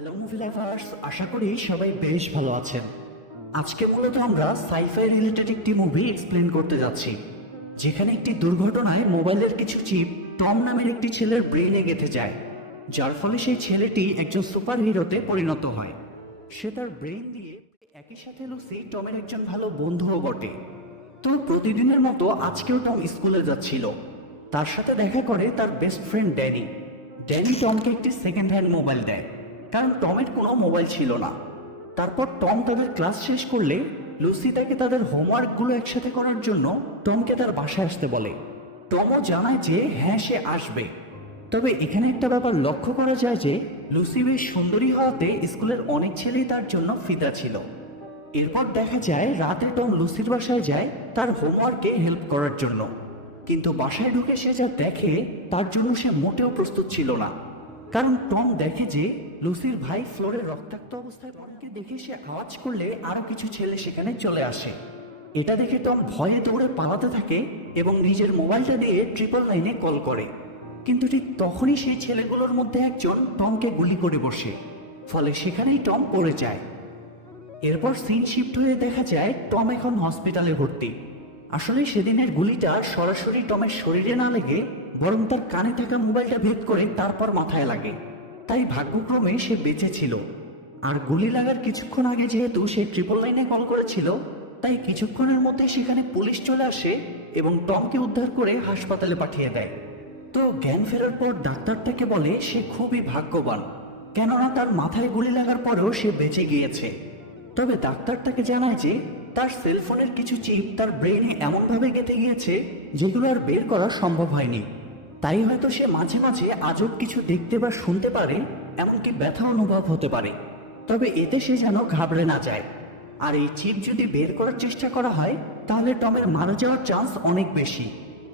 Hello movie লাইফার্স আশা করি সবাই বেশ ভালো আছেন। আজকে মূলত আমরা সাইফাই রিলেটেড একটি মুভি এক্সপ্লেন করতে যাচ্ছি, যেখানে একটি দুর্ঘটনায় মোবাইলের কিছু চিপ টম নামের একটি ছেলের ব্রেইনে গেঁথে যায়, যার ফলে সেই ছেলেটি একজন সুপার হিরোতে পরিণত হয়। সে তার ব্রেইন দিয়ে একই সাথে লুসি টমের একজন ভালো বন্ধুও বটে। তো প্রতিদিনের মতো আজকেও টম স্কুলে যাচ্ছিল। তার সাথে দেখা করে তার বেস্ট ফ্রেন্ড ড্যানি ড্যানি টমকে একটি সেকেন্ড হ্যান্ড মোবাইল দেয়। কারণ টমের কোনো মোবাইল ছিল না। তারপর টম তাদের ক্লাস শেষ করলে লুসি তাকে তাদের হোমওয়ার্কগুলো একসাথে করার জন্য টমকে তার বাসায় আসতে বলে। টমও জানায় যে হ্যাঁ সে আসবে। তবে এখানে একটা ব্যাপার লক্ষ্য করা যায় যে লুসি বেশ সুন্দরী হওয়াতে স্কুলের অনেক ছেলেই তার জন্য ফিদা ছিল। এরপর দেখা যায় রাতে টম লুসির বাসায় যায় তার হোমওয়ার্কে হেল্প করার জন্য। কিন্তু বাসায় ঢুকে সে যা দেখে তার জন্য সে মোটেও প্রস্তুত ছিল না। কারণ টম দেখে যে লুসির ভাই ফ্লোরে রক্তাক্ত অবস্থায় টমকে দেখে সে আওয়াজ করলে আরও কিছু ছেলে সেখানে চলে আসে। এটা দেখে টম ভয়ে দৌড়ে পালাতে থাকে এবং নিজের মোবাইলটা দিয়ে ট্রিপল নাইনে কল করে। কিন্তু ঠিক তখনই সেই ছেলেগুলোর মধ্যে একজন টমকে গুলি করে বসে। ফলে সেখানেই টম পড়ে যায়। এরপর সিন শিফট হয়ে দেখা যায় টম এখন হসপিটালে ভর্তি। আসলে সেদিনের গুলিটা সরাসরি টমের শরীরে না লেগে, বরং তার কানে থাকা মোবাইলটা ভেদ করে তারপর মাথায় লাগে। তাই ভাগ্যক্রমে সে বেঁচে ছিল। আর গুলি লাগার কিছুক্ষণ আগে যেহেতু সে ট্রিপল লাইনে কল করেছিল, তাই কিছুক্ষণের মধ্যে সেখানে পুলিশ চলে আসে এবং টমকে উদ্ধার করে হাসপাতালে পাঠিয়ে দেয়। তো জ্ঞান ফেরার পর ডাক্তার তাকে বলে সে খুবই ভাগ্যবান, কেননা তার মাথায় গুলি লাগার পরেও সে বেঁচে গিয়েছে। তবে ডাক্তার তাকে জানায় যে তার সেলফোনের কিছু চিপ তার ব্রেনে এমনভাবে গেঁথে গিয়েছে যেগুলো আর বের করা সম্ভব হয়নি। তাই হয়তো সে মাঝে মাঝে আজব কিছু দেখতে বা শুনতে পারে, এমনকি ব্যথা অনুভব হতে পারে। তবে এতে সে যেন ঘাবড়ে না যায়। আর এই চিপ যদি বের করার চেষ্টা করা হয়, তাহলে টমের মারা যাওয়ার চান্স অনেক বেশি।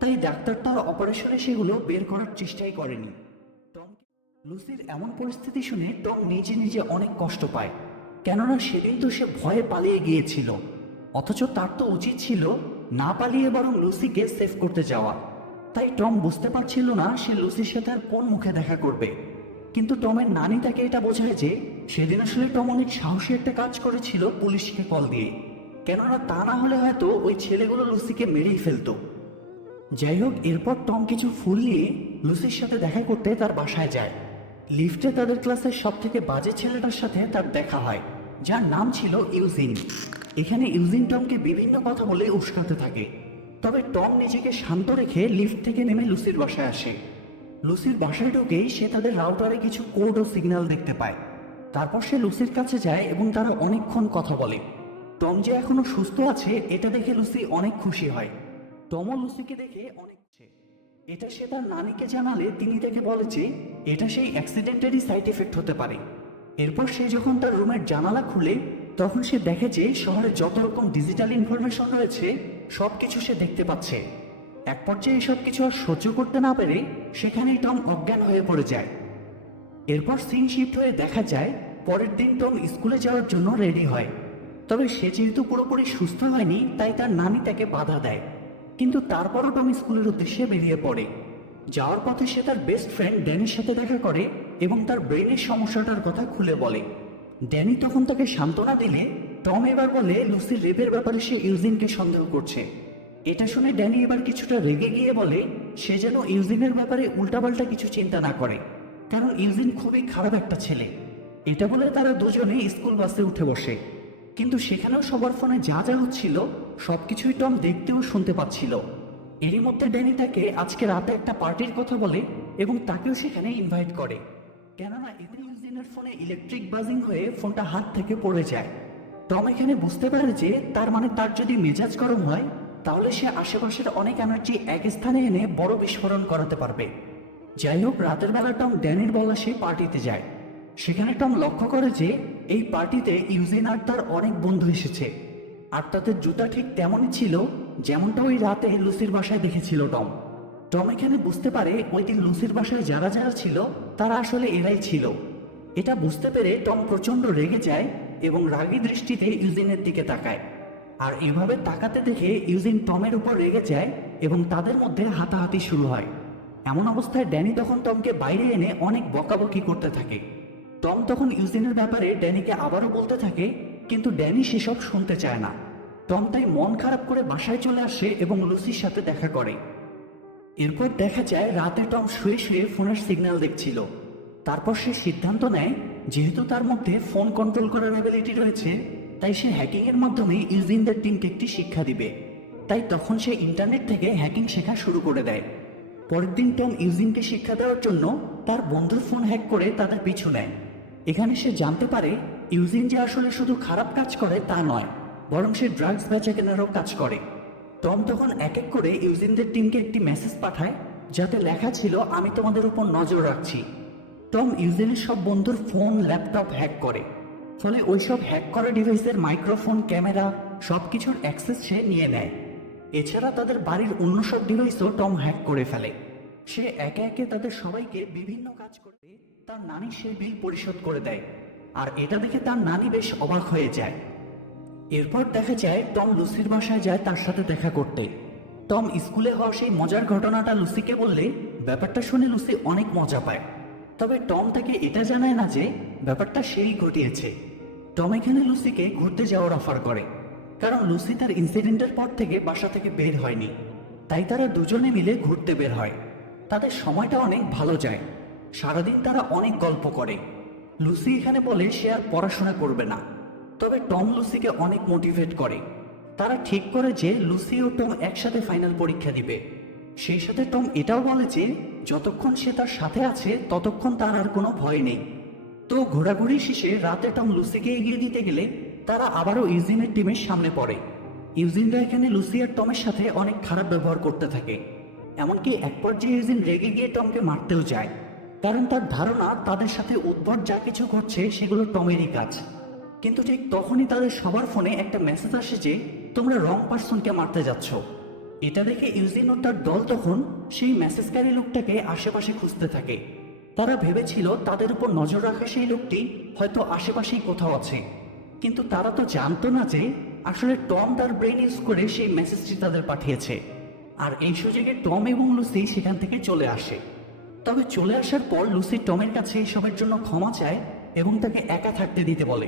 তাই ডাক্তার তার অপারেশনে সেগুলো বের করার চেষ্টাই করেনি। টম লুসির এমন পরিস্থিতি শুনে টম নিজে নিজে অনেক কষ্ট পায়। কেননা সেদিন তো সে ভয়ে পালিয়ে গিয়েছিল। অথচ তার তো উচিত ছিল না পালিয়ে বরং লুসিকে সেভ করতে যাওয়া। তাই টম বুঝতে পারছিল না সে লুসির সাথে আর কোন মুখে দেখা করবে। কিন্তু টমের নানি তাকে এটা বোঝায় যে সেদিন আসলে টম অনেক সাহসী একটা কাজ করেছিল পুলিশকে কল দিয়ে। কেননা তা না হলে হয়তো ওই ছেলেগুলো লুসিকে মেরেই ফেলতো। যাই হোক, এরপর টম কিছু ফুল নিয়ে লুসির সাথে দেখা করতে তার বাসায় যায়। লিফটে তাদের ক্লাসের সব থেকে বাজে ছেলেটার সাথে তার দেখা হয়, যার নাম ছিল ইউজিন। এখানে ইউজিন টমকে বিভিন্ন কথা বলে উস্কাতে থাকে। তবে টম নিজেকে শান্ত রেখে লিফট থেকে নেমে লুসির বাসায় আসে। লুসির বাসায় ঢুকেই সে তাদের রাউটারে কিছু কোড ও সিগন্যাল দেখতে পায়। তারপর সে লুসির কাছে যায় এবং তারা অনেকক্ষণ কথা বলে। টম যে এখনও সুস্থ আছে, এটা দেখে লুসি অনেক খুশি হয়। টমও লুসিকে দেখে অনেক। এটা সে তার নানিকে জানালে তিনি তাকে বলে যে, এটা সেই অ্যাক্সিডেন্টেরই সাইড এফেক্ট হতে পারে। এরপর সে যখন তার রুমের জানালা খুলে তখন সে দেখে যে শহরে যত রকম ডিজিটাল ইনফরমেশন রয়েছে সব কিছু সে দেখতে পাচ্ছে। এক পর্যায়ে সব কিছু আর সহ্য করতে না পেরে সেখানেই টম অজ্ঞান হয়ে পড়ে যায়। এরপর সিন শিফট হয়ে দেখা যায়, পরের দিন টম স্কুলে যাওয়ার জন্য রেডি হয়। তবে সে যেহেতু পুরোপুরি সুস্থ হয়নি, তাই তার নানি তাকে বাধা দেয়। কিন্তু তারপরও টম স্কুলের উদ্দেশ্যে বেরিয়ে পড়ে। যাওয়ার পথে সে তার বেস্ট ফ্রেন্ড ড্যানির সাথে দেখা করে এবং তার ব্রেনের সমস্যাটার কথা খুলে বলে। ড্যানি তখন তাকে সান্ত্বনা দিলে, টম এবার বলে, লুসির রেপের ব্যাপারে সে ইউজিনকে সন্দেহ করছে। এটা শুনে ড্যানি এবার কিছুটা রেগে গিয়ে বলে, সে যেন ইউজিনের ব্যাপারে উল্টাপাল্টা কিছু চিন্তা না করে, কারণ ইউজিন খুবই খারাপ একটা ছেলে। এটা বলে তারা দুজনে স্কুল বাসে উঠে বসে। কিন্তু সেখানেও সবার ফোনে যা যা হচ্ছিল, সবকিছুই টম দেখতেও শুনতে পাচ্ছিল। এরই মধ্যে ড্যানি তাকে আজকে রাতে একটা পার্টির কথা বলে এবং তাকেও সেখানে ইনভাইট করে। কেননা এতে ইউজিনের ফোনে ইলেকট্রিক বাজিং হয়ে ফোনটা হাত থেকে পড়ে যায়। টম এখানে বুঝতে পারে যে তার মানে তার যদি মেজাজ গরম হয়, তাহলে সে আশেপাশের অনেক এনার্জি এক স্থানে এনে বড় বিস্ফোরণ করাতে পারবে। যাই হোক, রাতের বেলা টম ড্যানির বলা সে পার্টিতে যায়। সেখানে টম লক্ষ্য করে যে এই পার্টিতে ইউজিন আর তার অনেক বন্ধু এসেছে। আর তাদের জুতা ঠিক তেমনই ছিল যেমনটা ওই রাতে লুসির বাসায় দেখেছিল টম। টম এখানে বুঝতে পারে ওই দিন লুসির বাসায় যারা যারা ছিল, তারা আসলে এরাই ছিল। এটা বুঝতে পেরে টম প্রচণ্ড রেগে যায় এবং রাগী দৃষ্টিতে ইউজিনের দিকে তাকায়। আর এভাবে তাকাতে দেখে ইউজিন টমের উপর রেগে যায় এবং তাদের মধ্যে হাতাহাতি শুরু হয়। এমন অবস্থায় ড্যানি তখন টমকে বাইরে এনে অনেক বকাবকি করতে থাকে। টম তখন ইউজিনের ব্যাপারে ড্যানিকে আবারও বলতে থাকে, কিন্তু ড্যানি সেসব শুনতে চায় না। টম তাই মন খারাপ করে বাসায় চলে আসে এবং লুসির সাথে দেখা করে। এরপর দেখা যায় রাতে টম শুয়ে শুয়ে ফোনের সিগন্যাল দেখছিল। তারপর সে সিদ্ধান্ত নেয়, যেহেতু তার মধ্যে ফোন কন্ট্রোল করার অ্যাবিলিটি রয়েছে, তাই সে হ্যাকিং এর মাধ্যমে ইউজিনদের টিমকে একটি শিক্ষা দিবে। তাই তখন সে ইন্টারনেট থেকে হ্যাকিং শেখা শুরু করে দেয়। পরের দিন টম ইউজিনকে শিক্ষা দেওয়ার জন্য তার বন্ধুর ফোন হ্যাক করে তাদের পিছু নেয়। এখানে সে জানতে পারে ইউজিন যে আসলে শুধু খারাপ কাজ করে তা নয়, বরং সে ড্রাগস বেচা কেনারও কাজ করে। টম তখন এক এক করে ইউজিনদের টিমকে একটি মেসেজ পাঠায়, যাতে লেখা ছিল, আমি তোমাদের উপর নজর রাখছি। টম ইউজিনের সব বন্ধুর ফোন, ল্যাপটপ হ্যাক করে। ফলে ওইসব হ্যাক করা ডিভাইসের মাইক্রোফোন ক্যামেরা সব কিছুর অ্যাক্সেস সে নিয়ে নেয়। এছাড়া তাদের বাড়ির অন্য সব ডিভাইসও টম হ্যাক করে ফেলে। সে একে একে তাদের সবাইকে বিভিন্ন কাজ করতে তার নানি সেই বিল পরিশোধ করে দেয়। আর এটা দেখে তার নানি বেশ অবাক হয়ে যায়। এরপর দেখা যায় টম লুসির বাসায় যায় তার সাথে দেখা করতে। টম স্কুলে হওয়া সেই মজার ঘটনাটা লুসিকে বললে, ব্যাপারটা শুনে লুসি অনেক মজা পায়। তবে টম তাকে এটা জানায় না যে ব্যাপারটা সেই ঘটিয়েছে। টম এখানে লুসিকে ঘুরতে যাওয়ার অফার করে। কারণ লুসি তার ইনসিডেন্টের পর থেকে বাসা থেকে বের হয়নি। তাই তারা দুজনে মিলে ঘুরতে বের হয়। তাদের সময়টা অনেক ভালো যায়। সারাদিন তারা অনেক গল্প করে। লুসি এখানে বলে সে আর পড়াশোনা করবে না। তবে টম লুসিকে অনেক মোটিভেট করে। তারা ঠিক করে যে লুসি ও টম একসাথে ফাইনাল পরীক্ষা দিবে। সেই সাথে টম এটাও বলে যে, যতক্ষণ সে তার সাথে আছে, ততক্ষণ তার আর কোনো ভয় নেই। তো ঘোরাঘুরি শেষে রাতে টম লুসিকে এগিয়ে দিতে গেলে তারা আবারও ইউজিনের টিমের সামনে পড়ে। ইউজিনরা এখানে লুসি আর টমের সাথে অনেক খারাপ ব্যবহার করতে থাকে। এমনকি এক পর্যায়ে ইউজিন রেগে গিয়ে টমকে মারতেও যায়। কারণ তার ধারণা, তাদের সাথে উদ্ভট যা কিছু ঘটছে, সেগুলো টমেরই কাজ। কিন্তু ঠিক তখনই তাদের সবার ফোনে একটা মেসেজ আসে যে, তোমরা রং পার্সনকে মারতে যাচ্ছ। এটা দেখে ইউজিন ও তার দল তখন সেই মেসেজকারী লোকটাকে আশেপাশে খুঁজতে থাকে। তারা ভেবেছিল তাদের উপর নজর রাখা সেই লোকটি হয়তো আশেপাশেই কোথাও আছে। কিন্তু তারা তো জানতো না যে আসলে টম তার ব্রেন ইউজ করে সেই মেসেজটি তাদের পাঠিয়েছে। আর এই সুযোগে টম এবং লুসি সেখান থেকে চলে আসে। তবে চলে আসার পর লুসি টমের কাছে এসবের জন্য ক্ষমা চায় এবং তাকে একা থাকতে দিতে বলে।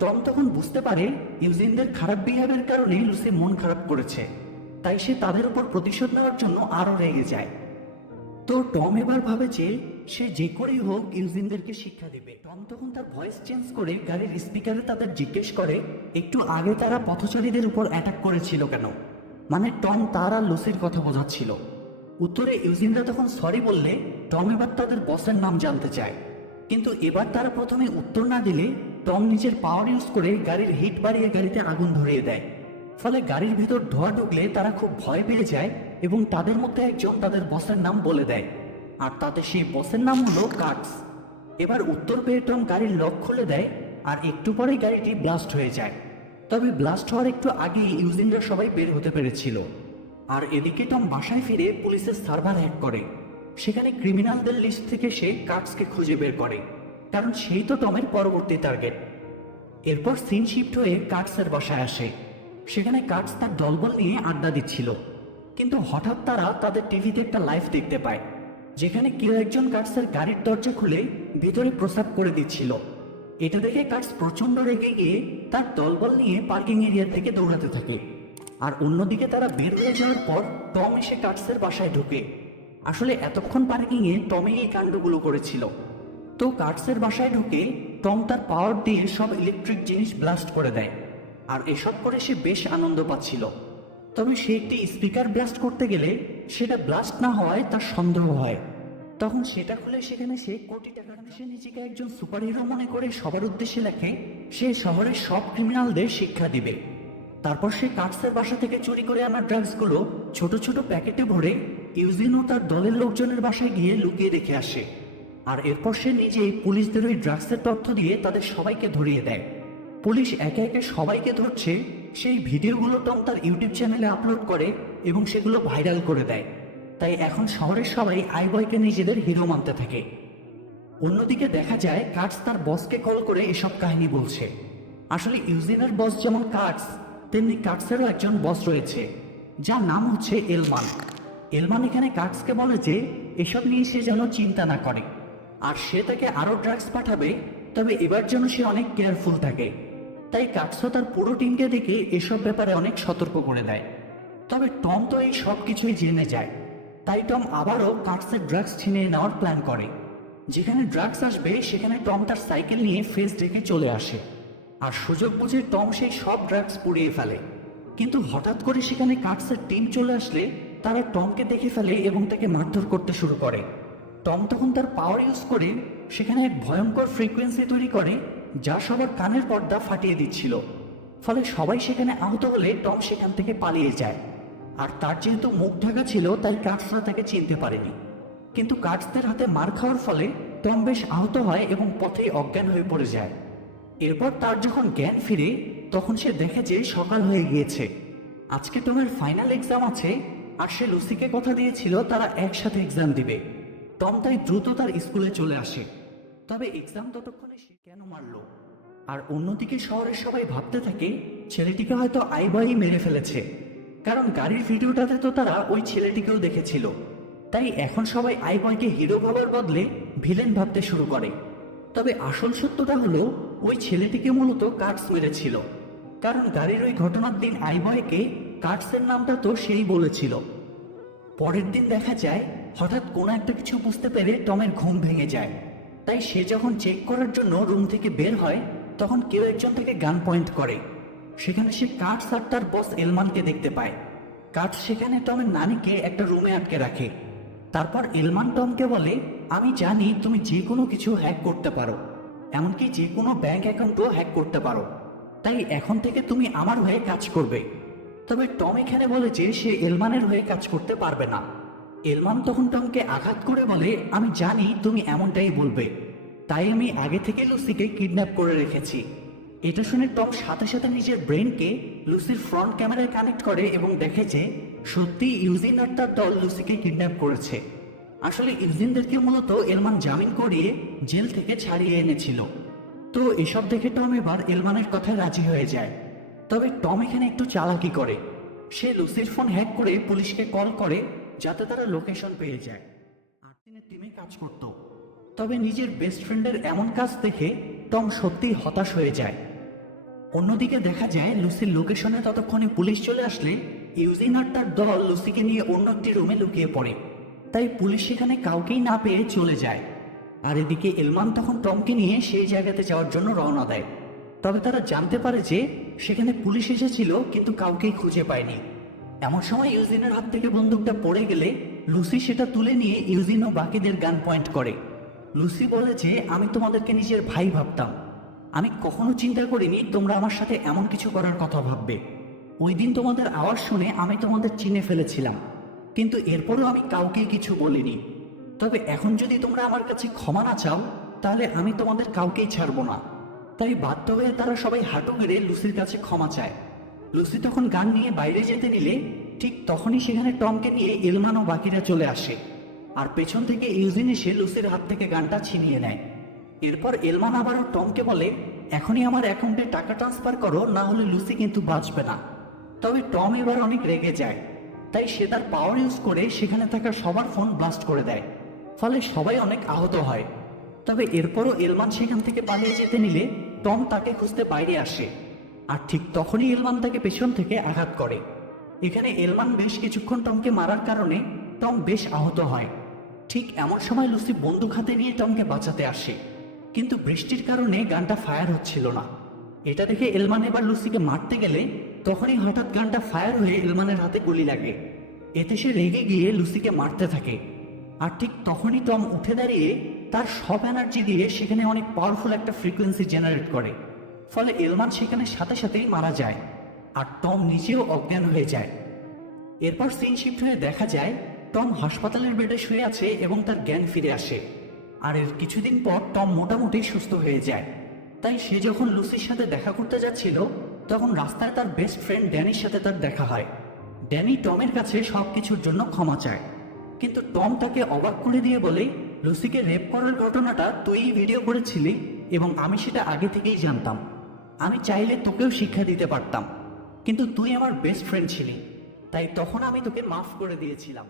টম তখন বুঝতে পারে ইউজিনদের খারাপ বিহেভের কারণে লুসি মন খারাপ করেছে। তাই সে তাদের উপর প্রতিশোধ নেওয়ার জন্য আরও রেগে যায়। তো টম এবার ভাবে যে সে যে করেই হোক ইউজিনদেরকে শিক্ষা দেবে। টম তখন তার ভয়েস চেঞ্জ করে গাড়ির স্পিকারে তাদের জিজ্ঞেস করে, একটু আগে তারা পথচারীদের উপর অ্যাটাক করেছিল কেন? মানে টম তার আর লুসির কথা বোঝাচ্ছিল। উত্তরে ইউজিনরা তখন সরি বললে, টম এবার তাদের বসের নাম জানতে চায়। কিন্তু এবার তারা প্রথমে উত্তর না দিলে, টম নিজের পাওয়ার ইউজ করে গাড়ির হিট বাড়িয়ে গাড়িতে আগুন ধরিয়ে দেয়। ফলে গাড়ির ভেতর ধোয়া ঢুকলে তারা খুব ভয় পেয়ে যায় এবং তাদের মধ্যে একজন তাদের বসের নাম বলে দেয়। আর তাতে সেই বসের নাম হলো কাটস এবার উত্তর পেয়ে টম গাড়ির লক খুলে দেয় আর একটু পরেই গাড়িটি ব্লাস্ট হয়ে যায়। তবে ব্লাস্ট হওয়ার একটু আগেই ইউজিনরা সবাই বের হতে পেরেছিল। আর এদিকে টম বাসায় ফিরে পুলিশের সার্ভার হ্যাক করে। সেখানে ক্রিমিনালদের লিস্ট থেকে সে কাটসকে খুঁজে বের করে। কারণ সেই তো টমের পরবর্তী টার্গেট। এরপর সিন শিফট হয়ে কার্টসের বাসায় আসে। সেখানে কার্টস তার দলবল নিয়ে আড্ডা দিচ্ছিল। কিন্তু হঠাৎ তারা তাদের টিভিতে একটা লাইভ দেখতে পায়, যেখানে কেউ একজন কার্টসের গাড়ির দরজা খুলে ভিতরে প্রস্রাব করে দিচ্ছিল। এটা দেখে কার্টস প্রচণ্ড রেগে গিয়ে তার দলবল নিয়ে পার্কিং এরিয়া থেকে দৌড়াতে থাকে। আর অন্যদিকে তারা বের হয়ে যাওয়ার পর টম এসে কার্টসের বাসায় ঢোকে। আসলে এতক্ষণ পার্কিংয়ে টমই এই কাণ্ডগুলো করেছিল। তো কার্টসের বাসায় ঢুকে টম তার পাওয়ার দিয়ে সব ইলেকট্রিক জিনিস ব্লাস্ট করে দেয়। আর এসব করে সে বেশ আনন্দ পাচ্ছিল। তবে সে একটি স্পিকার ব্লাস্ট করতে গেলে সেটা ব্লাস্ট না হওয়ায় তার সন্দেহ হয়। তখন সেটা খুলে সেখানে সে কোটি টাকা সে নিজেকে একজন সুপার হিরো মনে করে সবার উদ্দেশ্যে লেখে, সে শহরের সব ক্রিমিনালদের শিক্ষা দিবে। তারপর সে কার্টসের বাসা থেকে চুরি করে আনা ড্রাগসগুলো ছোট ছোট প্যাকেটে ভরে ইউজিন ও তার দলের লোকজনের বাসায় গিয়ে লুকিয়ে রেখে আসে। আর এরপর সে নিজেই পুলিশদের ওই ড্রাগসের তথ্য দিয়ে তাদের সবাইকে ধরিয়ে দেয়। পুলিশ একে একে সবাইকে ধরছে, সেই ভিডিওগুলো টম তার ইউটিউব চ্যানেলে আপলোড করে এবং সেগুলো ভাইরাল করে দেয়। তাই এখন শহরের সবাই আই বয়কে নিজেদের হিরো মানতে থাকে। অন্যদিকে দেখা যায় কার্টস তার বসকে কল করে এসব কাহিনী বলছে। আসলে ইউজিনের বস যেমন কার্টস তেমনি কার্টসেরও একজন বস রয়েছে, যার নাম হচ্ছে এলমান। এলমান এখানে কার্টসকে বলে যে, এসব নিয়ে সে যেন চিন্তা না করে। আর সে তাকে আরও ড্রাগস পাঠাবে, তবে এবার যেন সে অনেক কেয়ারফুল থাকে। তাই কাটসো তার পুরো টিমকে দেখে এসব ব্যাপারে অনেক সতর্ক করে দেয়। তবে টম তো এই সব কিছুই জেনে যায়। তাই টম আবারও কাটসের ড্রাগস ছিনিয়ে নেওয়ার প্ল্যান করে। যেখানে ড্রাগস আসবে, সেখানে টম তার সাইকেল নিয়ে ফেস ডেকে চলে আসে। আর সুযোগ বুঝে টম সেই সব ড্রাগস পুড়িয়ে ফেলে। কিন্তু হঠাৎ করে সেখানে কাটসের টিম চলে আসলে, তারা টমকে দেখে ফেলে এবং তাকে মারধর করতে শুরু করে। টম তখন তার পাওয়ার ইউজ করে, সেখানে এক ভয়ঙ্কর ফ্রিকোয়েন্সি তৈরি করে যা সবার কানের পর্দা ফাটিয়ে দিচ্ছিল। ফলে সবাই সেখানে আহত হলে টম সেখান থেকে পালিয়ে যায়। আর তার যেহেতু মুখ ঢাকা ছিল, তাই কাটসরা তাকে চিনতে পারেনি। কিন্তু কাটসদের হাতে মার খাওয়ার ফলে টম বেশ আহত হয় এবং পথেই অজ্ঞান হয়ে পড়ে যায়। এরপর তার যখন জ্ঞান ফিরে, তখন সে দেখে যে সকাল হয়ে গিয়েছে। আজকে টমের ফাইনাল এক্সাম আছে, আর সে লুসিকে কথা দিয়েছিল, তারা একসাথে এক্সাম দিবে। টম তাই দ্রুত তার স্কুলে চলে আসে। তবে এক্সাম ততক্ষণে কেন মারলো? আর অন্যদিকে শহরের সবাই ভাবতে থাকে, ছেলেটিকে হয়তো আইবাই মেরে ফেলেছে। কারণ গাড়ির ভিডিওটাতে তো তারা ওই ছেলেটিকেও দেখেছিল। তাই এখন সবাই আইবয়কে হিরো ভাবার বদলে ভিলেন ভাবতে শুরু করে। তবে আসল সত্যটা হলো, ওই ছেলেটিকে মূলত কার্ডস মেরেছিল। কারণ গাড়ির ওই ঘটনার দিন আইবয়কে কার্ডসের নামটা তো সেই বলেছিল। পরের দিন দেখা যায়, হঠাৎ কোনো একটা কিছু বুঝতে পেরে টমের ঘুম ভেঙে যায়। তাই সে যখন চেক করার জন্য রুম থেকে বের হয়, তখন কেউ একজন তাকে গান পয়েন্ট করে। সেখানে সে কার্ডস আর তার বস এলমানকে দেখতে পায়। কার্ডস সেখানে টমের নানিকে একটা রুমে আটকে রাখে। তারপর এলমান টমকে বলে, আমি জানি তুমি যে কোনো কিছু হ্যাক করতে পারো। এমনকি যে কোনো ব্যাংক অ্যাকাউন্টও হ্যাক করতে পারো। তাই এখন থেকে তুমি আমার হয়ে কাজ করবে। তবে টম এখানে বলে যে, সে এলমানের হয়ে কাজ করতে পারবে না। এলমান তখন টমকে আঘাত করে বলে, আমি জানি তুমি এমনটাই বলবে। তাই আমি আগে থেকে লুসিকে কিডন্যাপ করে রেখেছি। এটা শুনে টম সাথে সাথে নিজের ব্রেনকে লুসির ফ্রন্ট ক্যামেরায় কানেক্ট করে এবং দেখে যে সত্যি ইউজিন আর তার দল লুসিকে কিডন্যাপ করেছে। আসলে ইউজিনদেরকে মূলত এলমান জামিন করিয়ে জেল থেকে ছাড়িয়ে এনেছিল। তো এসব দেখে টম এবার এলমানের কথায় রাজি হয়ে যায়। তবে টম এখানে একটু চালাকি করে। সে লুসির ফোন হ্যাক করে পুলিশকে কল করে যাতে তারা লোকেশন পেয়ে যায়। তিনি টিমে কাজ করত। তবে নিজের বেস্ট ফ্রেন্ডের এমন কাজ দেখে টম সত্যিই হতাশ হয়ে যায়। অন্যদিকে দেখা যায়, লুসির লোকেশনে ততক্ষণে পুলিশ চলে আসলে ইউজিন আর তার দল লুসিকে নিয়ে অন্য একটি রুমে লুকিয়ে পড়ে। তাই পুলিশ সেখানে কাউকেই না পেয়ে চলে যায়। আর এদিকে এলমান তখন টমকে নিয়ে সেই জায়গাতে যাওয়ার জন্য রওনা দেয়। তবে তারা জানতে পারে যে সেখানে পুলিশ এসেছিল, কিন্তু কাউকেই খুঁজে পায়নি। এমন সময় ইউজিনের হাত থেকে বন্দুকটা পড়ে গেলে লুসি সেটা তুলে নিয়ে ইউজিন ও বাকিদের গান পয়েন্ট করে। লুসি বলে যে, আমি তোমাদেরকে নিজের ভাই ভাবতাম। আমি কখনো চিন্তা করিনি তোমরা আমার সাথে এমন কিছু করার কথা ভাববে। ওই দিন তোমাদের আওয়াজ শুনে আমি তোমাদের চিনে ফেলেছিলাম। কিন্তু এরপরও আমি কাউকেই কিছু বলিনি। তবে এখন যদি তোমরা আমার কাছে ক্ষমা না চাও, তাহলে আমি তোমাদের কাউকেই ছাড়বো না। তাই বাধ্য হয়ে তারা সবাই হাঁটু গেড়ে লুসির কাছে ক্ষমা চায়। লুসি তখন গান নিয়ে বাইরে যেতে নিলে ঠিক তখনই সেখানে টমকে নিয়ে ইলমান ও বাকিরা চলে আসে। আর পেছন থেকে ইউজিন এসে লুসির হাত থেকে গানটা ছিনিয়ে নেয়। এরপর এলমান আবারও টমকে বলে, এখনই আমার অ্যাকাউন্টে টাকা ট্রান্সফার করো, না হলে লুসি কিন্তু বাঁচবে না। তবে টম এবার অনেক রেগে যায়। তাই সে তার পাওয়ার ইউজ করে সেখানে থাকা সবার ফোন ব্লাস্ট করে দেয়। ফলে সবাই অনেক আহত হয়। তবে এরপরও এলমান সেখান থেকে পালিয়ে যেতে নিলে টম তাকে খুঁজতে বাইরে আসে। আর ঠিক তখনই এলমান তাকে পেছন থেকে আঘাত করে। এখানে এলমান বেশ কিছুক্ষণ টমকে মারার কারণে টম বেশ আহত হয়। ঠিক এমন সময় লুসি বন্দুক হাতে নিয়ে টমকে বাঁচাতে আসে। কিন্তু বৃষ্টির কারণে গানটা ফায়ার হচ্ছিল না। এটা দেখে এলমান এবার লুসিকে মারতে গেলে তখনই হঠাৎ গানটা ফায়ার হয়ে এলমানের হাতে গুলি লাগে। এতে সে রেগে গিয়ে লুসিকে মারতে থাকে। আর ঠিক তখনই টম উঠে দাঁড়িয়ে তার সব এনার্জি দিয়ে সেখানে অনেক পাওয়ারফুল একটা ফ্রিকোয়েন্সি জেনারেট করে। ফলে এলমান সেখানে সাথে সাথেই মারা যায় আর টম নিজেও অজ্ঞান হয়ে যায়। এরপর সিন শিফট হয়ে দেখা যায়, টম হাসপাতালের বেডে শুয়ে আছে এবং তার জ্ঞান ফিরে আসে। আর এর কিছুদিন পর টম মোটামুটি সুস্থ হয়ে যায়। তাই সে যখন লুসির সাথে দেখা করতে যাচ্ছিল, তখন রাস্তায় তার বেস্ট ফ্রেন্ড ড্যানির সাথে তার দেখা হয়। ড্যানি টমের কাছে সব কিছুর জন্য ক্ষমা চায়। কিন্তু টম তাকে অবাক করে দিয়ে বলে, লুসিকে রেপ করার ঘটনাটা তুই ভিডিও করেছিলি এবং আমি সেটা আগে থেকেই জানতাম। আমি চাইলে তোকেও শিক্ষা দিতে পারতাম। কিন্তু তুই আমার বেস্ট ফ্রেন্ড ছিলি, তাই তখন আমি তোকে মাফ করে দিয়েছিলাম।